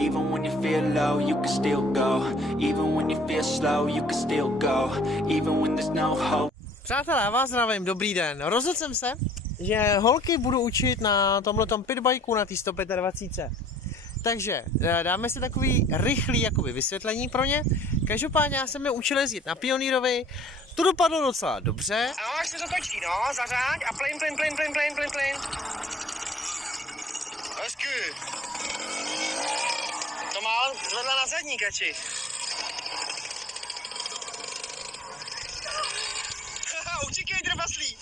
Even when you feel low, you can still go. Even when you feel slow, you can still go. Even when there's no hope. Přátelé, já vás zdravím, dobrý den. Rozhodl jsem se, že holky budu učit na tomhletom pitbajku na té 125. Takže dáme si takový rychlý jakoby vysvětlení pro ně. Každopádně já jsem je učil jezdit na Pionýrovi. To dopadlo docela dobře. A až se to točí, no, zařáď a plyn. Hezky. To má zvedla na zadní kači. Utíkej, trpaslík.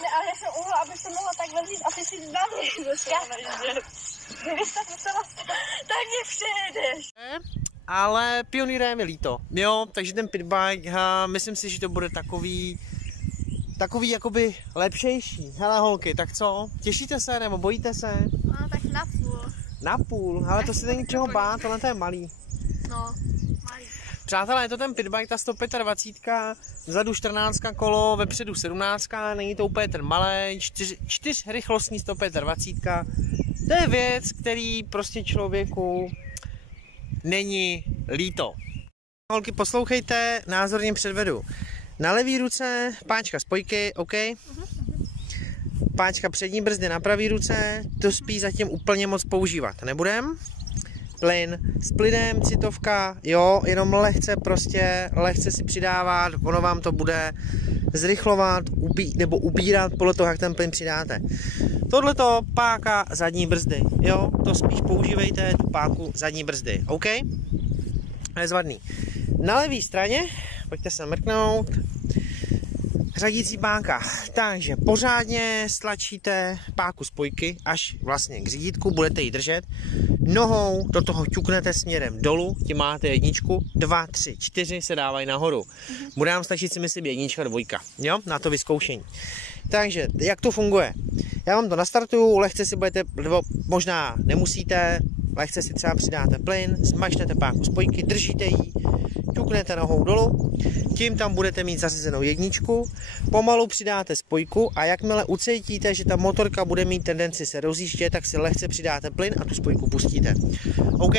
Ne, ale já jsem uhla, abych to mohla takhle vzít a ty si na mě došla. Kdybys tak musela, tak mě přejedeš. Ale Pionýra je mi líto, jo, takže ten pitbike, myslím si, že to bude takový jakoby lepšejší. Hele holky, tak co? Těšíte se nebo bojíte se? No tak na půl. Na půl, ale to si není čeho bát, tohle to je malý. No, malý. Přátelé, je to ten pitbike, ta 125, vzadu 14 kolo, vepředu 17, není to úplně ten malý, 4 rychlostní 125. To je věc, který prostě člověku není líto. Holky, poslouchejte, názorně předvedu. Na levý ruce páčka spojky, OK? Páčka přední brzdy na pravý ruce, to spíš zatím úplně moc používat nebudem. Plyn s plynem, citovka, jo, jenom lehce si přidávat, ono vám to bude zrychlovat nebo ubírat podle toho, jak ten plyn přidáte. Tohleto páka zadní brzdy, jo, to spíš používejte, tu páku zadní brzdy, OK? Nezvadný. Na levé straně, pojďte se mrknout, řadící páka, takže pořádně stlačíte páku spojky až vlastně k řídítku, budete ji držet, nohou do toho ťuknete směrem dolů, tím máte jedničku, 2, 3, 4 se dávají nahoru. Bude nám stačit si myslím jednička, dvojka, jo, na to vyzkoušení. Takže, jak to funguje? Já vám to nastartuju, lehce si budete, nebo možná nemusíte, lehce si třeba přidáte plyn, smažnete páku spojky, držíte ji, ťuknete nohou dolů, tím tam budete mít zařazenou jedničku, pomalu přidáte spojku a jakmile ucítíte, že ta motorka bude mít tendenci se rozjíždět, tak si lehce přidáte plyn a tu spojku pustíte. OK?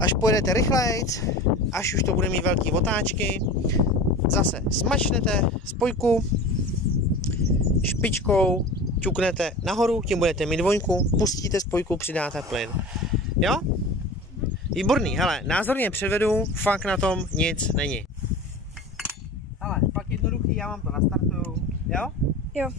Až pojedete rychlejc, až už to bude mít velký otáčky, zase smačnete spojku, špičkou ťuknete nahoru, tím budete mít dvojku, pustíte spojku, přidáte plyn. Jo? Výborný, hele, názorně předvedu, fakt na tom nic není. Hele, pak jednoduchý, já vám to nastartuju, jo? Jo.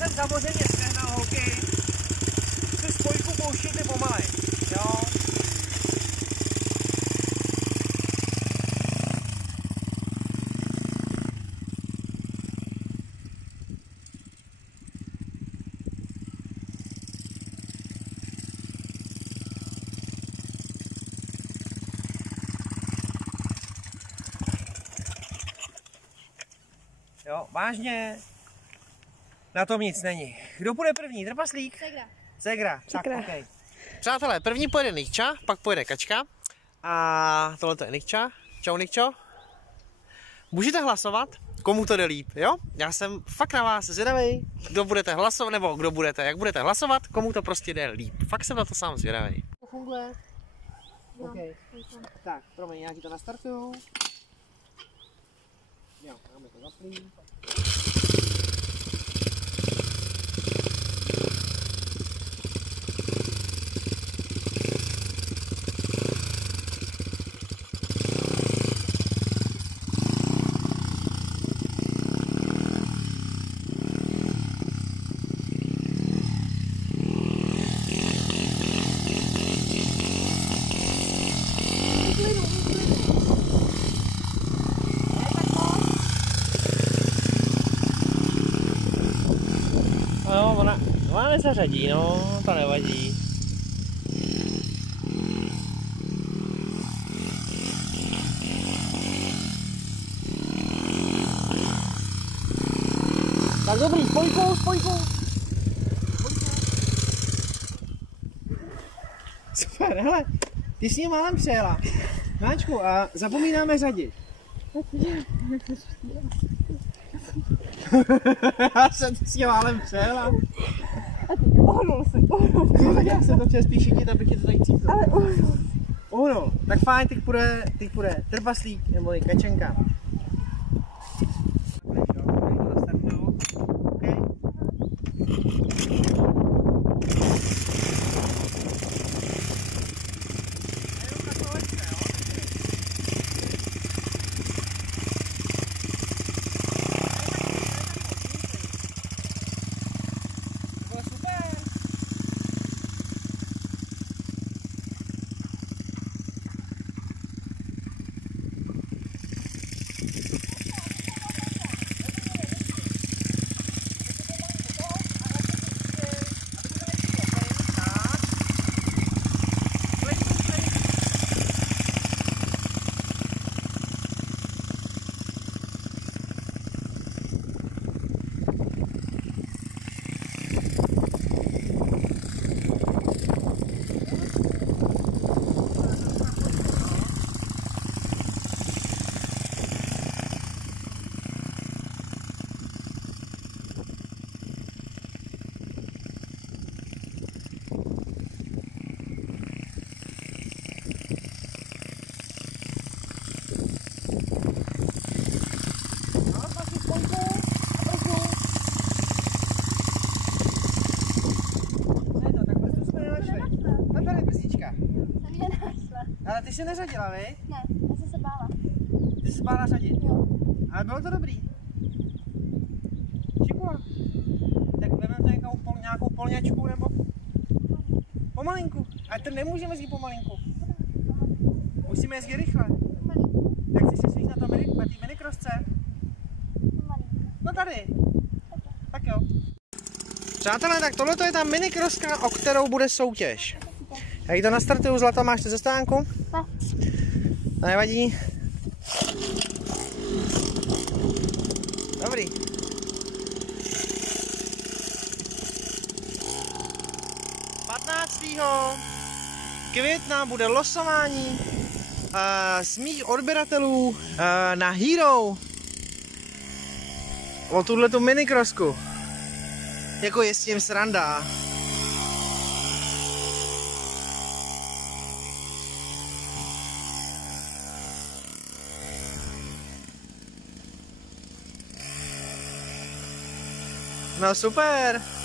Jsem samozřejmě sehnal holky, si spojku pouštějte pomalej, jo. Jo, vážně. Na tom nic není. Kdo bude první? Trpaslík? Segra. Tak, okay. Přátelé, první pojede Nikča, pak pojede Kačka. A tohle to je Nikča. Čau Nikčo. Můžete hlasovat, komu to jde líp, jo? Já jsem fakt na vás zvědavý, kdo budete hlasovat, nebo jak budete hlasovat, komu to prostě jde líp. Fakt jsem na to sám zvědavý. To funguje? No, okay. Tak, promiň, já ti to nastartuju. Jo, máme to zaplý. Ona nezařadí, no, to nevadí. Tak dobrý, spojku. Super, hele, ty jsi mě málem přejela. Máčku, a zapomínáme řadit. Ty jsi mě málem přejela. Ohnul se. Tak jak se to chtěl spíš chytit, abych ti to tady cítil. Ale Uhnul. Tak fajn, teď půjde trpaslík nebo kačenka. Ale ty jsi neřadila, vej? ne, já jsem se bála. Ty jsi se bála řadit? Jo. Ale bylo to dobrý. Šikula. Tak vezmeme to nějakou polňačku nebo? Pomalinku. Ale to nemůžeme jezdit pomalinku. Musíme jezdit rychle. Tak chceš se na té minikrosce? No tady. Tak jo. Přátelé, tak tohle je ta minikroska, o kterou bude soutěž. Jak to nastartuju, Zlata, máš ty zastánku? Ne. Nevadí. Dobrý. května bude losování z mých odběratelů na Hero o tuhletu minikrosku. Jako je s tím sranda. No super.